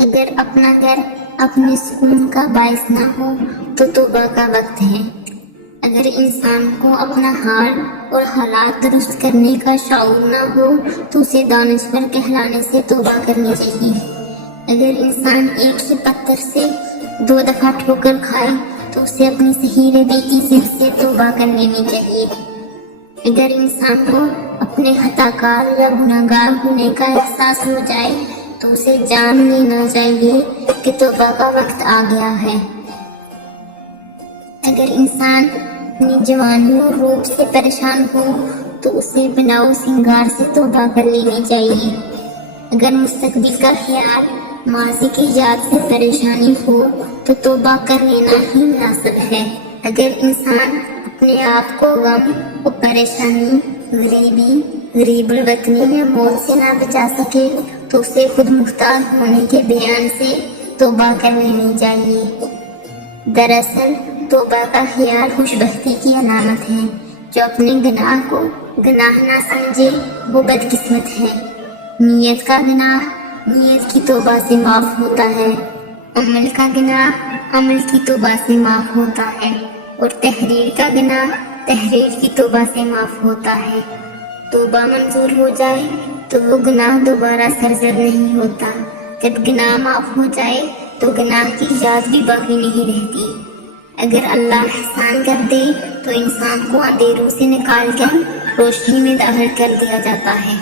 اگر اپنا گھر اپنے سکون کا باعث نہ ہو تو توبہ کا وقت ہے۔ اگر انسان کو اپنا حال اور حالات درست کرنے کا شعور نہ ہو تو اسے دانشور کہلانے سے توبہ کرنی چاہیے۔ اگر انسان ایک ہی پتھر سے 2 دفعہ ٹھوکر کھائے تو اسے اپنی صحیح روی کی ضد سے توبہ کر لینی چاہیے۔ اگر انسان کو اپنے خطا کار یا گناہ گار ہونے کا احساس ہو جائے تو اسے جان لینا چاہیے کہ توبہ کا وقت آ گیا ہے۔ اگر انسان اپنی جوانی اور روپ سے پریشان ہو تو اسے بناؤ سنگار سے توبہ کر لینی چاہیے۔ اگر مستقبل کا خیال، ماضی کی یاد سے پریشانی ہو تو توبہ کر لینا ہی مناسب ہے۔ اگر انسان اپنے آپ کو غم اور پریشانی، غریبی، غریب الوطنی یا موت سے نہ بچا سکے تو اسے خود مختار ہونے کے بیان سے توبہ کر لینی چاہیے۔ دراصل توبہ کا خیال خوش بختی کی علامت ہے۔ جو اپنے گناہ کو گناہ نہ سمجھے وہ بدقسمت ہے۔ نیت کا گناہ نیت کی توبہ سے معاف ہوتا ہے، عمل کا گناہ عمل کی توبہ سے معاف ہوتا ہے، اور تحریر کا گناہ تحریر کی توبہ سے معاف ہوتا ہے۔ توبہ منظور ہو جائے تو وہ گناہ دوبارہ سرزد نہیں ہوتا۔ جب گناہ معاف ہو جائے تو گناہ کی یاد بھی باقی نہیں رہتی۔ اگر اللہ احسان کر دے تو انسان کو اندھیروں سے نکال کر روشنی میں داخل کر دیا جاتا ہے۔